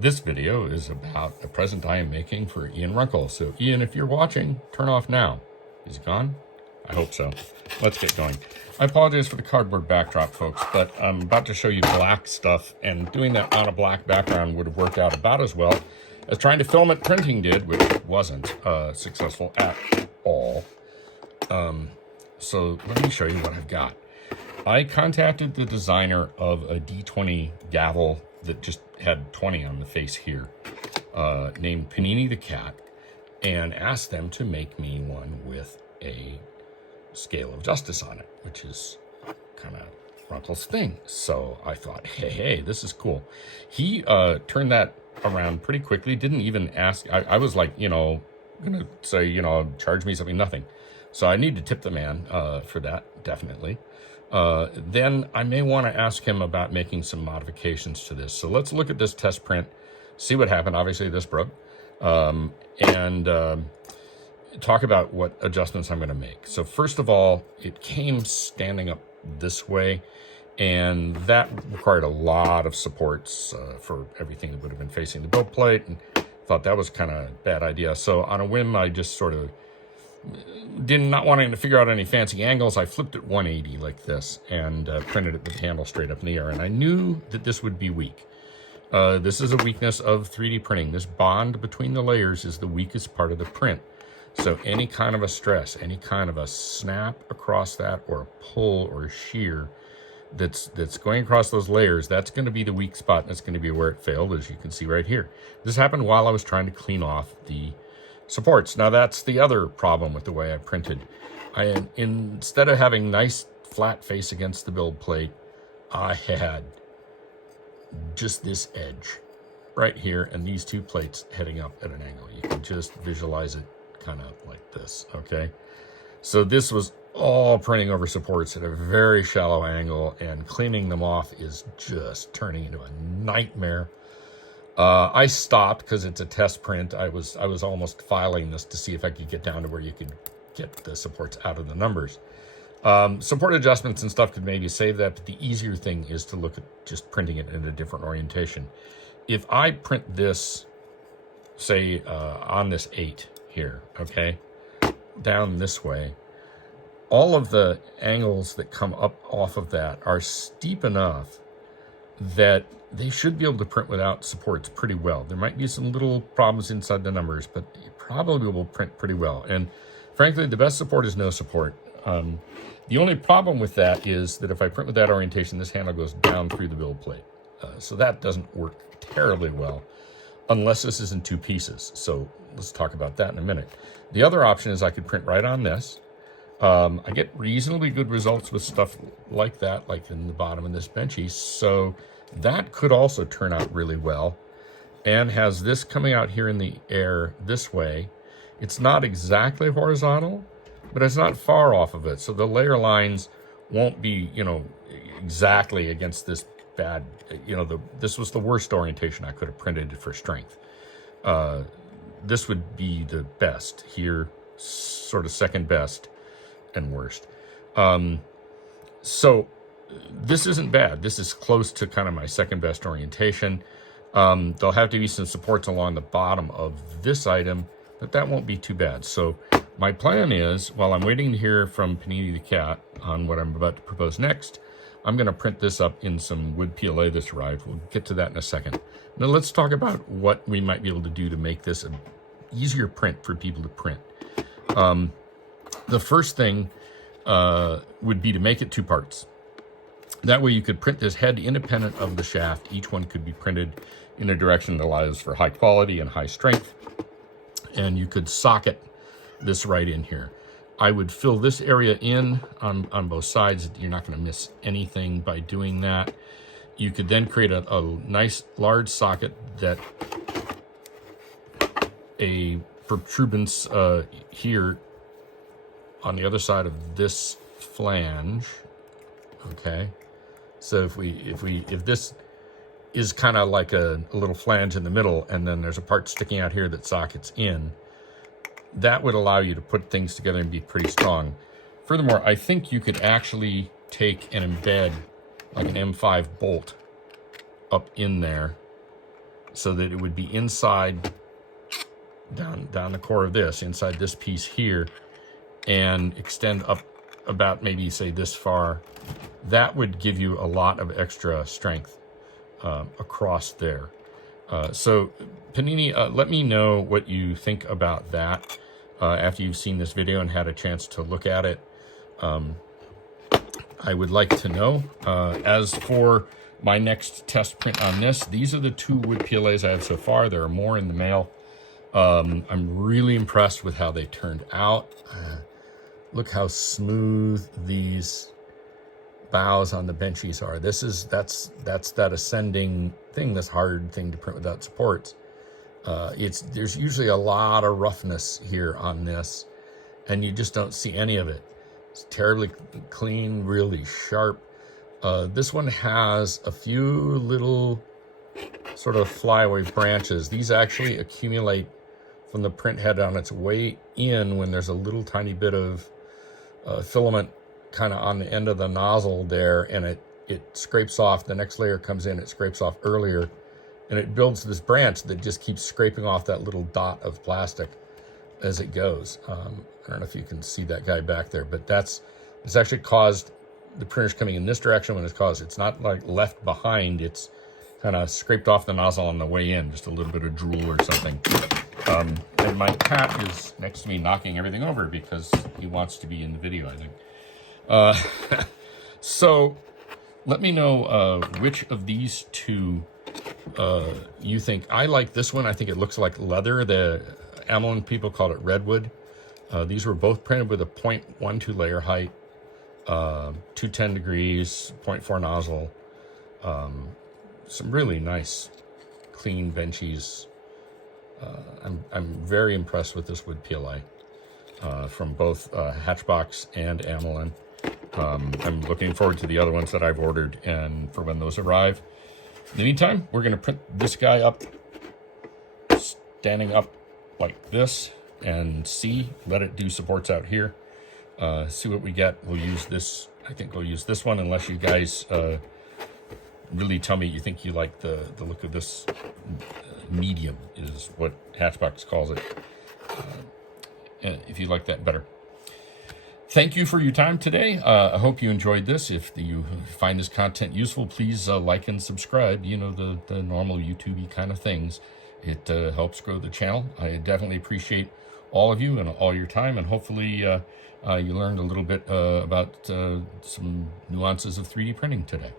This video is about a present I am making for Ian Runkle. So Ian, if you're watching, turn off now. Is he gone? I hope so. Let's get going. I apologize for the cardboard backdrop, folks, but I'm about to show you black stuff, and doing that on a black background would have worked out about as well as trying to filament printing did, which wasn't successful at all. So let me show you what I've got. I contacted the designer of a D20 gavel that just had 20 on the face here, named PaniniTheCat, and asked them to make me one with a scale of justice on it, which is kind of Runkle's thing. So I thought, hey, this is cool. He turned that around pretty quickly, didn't even ask. I was like, gonna say, charge me something, nothing. So I need to tip the man for that, definitely. Then I may want to ask him about making some modifications to this. So let's look at this test print, see what happened. Obviously this broke, and talk about what adjustments I'm going to make. So first of all, it came standing up this way, and that required a lot of supports for everything that would have been facing the build plate, and thought that was kind of a bad idea. So on a whim, I just sort of not wanting to figure out any fancy angles, I flipped it 180 like this and printed it with the handle straight up in the air. And I knew that this would be weak. This is a weakness of 3D printing. This bond between the layers is the weakest part of the print. So any kind of a stress, any kind of a snap across that, or a pull or a shear that's going across those layers, that's going to be the weak spot, and it's going to be where it failed, as you can see right here. This happened while I was trying to clean off the supports. Now that's the other problem with the way I printed. Instead of having nice flat face against the build plate, I had just this edge right here and these two plates heading up at an angle. You can just visualize it kind of like this, okay? So this was all printing over supports at a very shallow angle, and cleaning them off is just turning into a nightmare. I stopped because it's a test print. I was almost filing this to see if I could get down to where you could get the supports out of the numbers. Support adjustments and stuff could maybe save that, but the easier thing is to look at just printing it in a different orientation. If I print this, say, on this 8 here, okay, down this way, all of the angles that come up off of that are steep enough that they should be able to print without supports pretty well. There might be some little problems inside the numbers, but it probably will print pretty well. And frankly, the best support is no support. The only problem with that is that if I print with that orientation, this handle goes down through the build plate. So that doesn't work terribly well unless this is in 2 pieces. So let's talk about that in a minute. The other option is I could print right on this. I get reasonably good results with stuff like that, like in the bottom of this benchy. So that could also turn out really well, and has this coming out here in the air this way. It's not exactly horizontal, but it's not far off of it. So the layer lines won't be, exactly against this bad, this was the worst orientation I could have printed for strength. This would be the best here, sort of second best and worst. So this isn't bad. This is close to kind of my second best orientation. There'll have to be some supports along the bottom of this item, but that won't be too bad. So my plan is, while I'm waiting to hear from PaniniTheCat on what I'm about to propose next, I'm going to print this up in some Wood PLA that's arrived. We'll get to that in a second. Now let's talk about what we might be able to do to make this an easier print for people to print. The first thing would be to make it 2 parts. That way you could print this head independent of the shaft. Each one could be printed in a direction that allows for high quality and high strength. And you could socket this right in here. I would fill this area in on both sides. You're not going to miss anything by doing that. You could then create a nice large socket that a protuberance here on the other side of this flange. Okay. So if this is kind of like a little flange in the middle, and then there's a part sticking out here that sockets in, that would allow you to put things together and be pretty strong. Furthermore, I think you could actually take and embed like an M5 bolt up in there so that it would be inside, down the core of this, inside this piece here, and extend up about maybe say this far. That would give you a lot of extra strength across there. So Panini, let me know what you think about that after you've seen this video and had a chance to look at it. I would like to know. As for my next test print on this, these are the 2 wood PLAs I have so far. There are more in the mail. I'm really impressed with how they turned out. Look how smooth these bows on the benchies are. That's that ascending thing, this hard thing to print without supports. There's usually a lot of roughness here on this, and you just don't see any of it. It's terribly clean, really sharp. This one has a few little sort of flyaway branches. These actually accumulate from the print head on its way in when there's a little tiny bit of filament kind of on the end of the nozzle there, and it scrapes off. The next layer comes in, it scrapes off earlier, and it builds this branch that just keeps scraping off that little dot of plastic as it goes. I don't know if you can see that guy back there, but it's actually caused the printers coming in this direction when it's not like left behind. It's kind of scraped off the nozzle on the way in, just a little bit of drool or something. And my cat is next to me knocking everything over because he wants to be in the video, I think. So let me know which of these 2 you think. I like this one. I think it looks like leather. The Amlin people called it redwood. These were both printed with a 0.12 layer height, 210 degrees, 0.4 nozzle. Some really nice, clean benchies. I'm very impressed with this wood PLA from both Hatchbox and Amlin. I'm looking forward to the other ones that I've ordered and for when those arrive. In the meantime, we're going to print this guy up, standing up like this, and let it do supports out here. See what we get. We'll use this. I think we'll use this one unless you guys really tell me you think you like the look of this. Medium is what Hatchbox calls it. If you like that better. Thank you for your time today. I hope you enjoyed this. If you find this content useful, please like and subscribe. You know, the normal YouTube-y kind of things. It helps grow the channel. I definitely appreciate all of you and all your time, and hopefully you learned a little bit about some nuances of 3D printing today.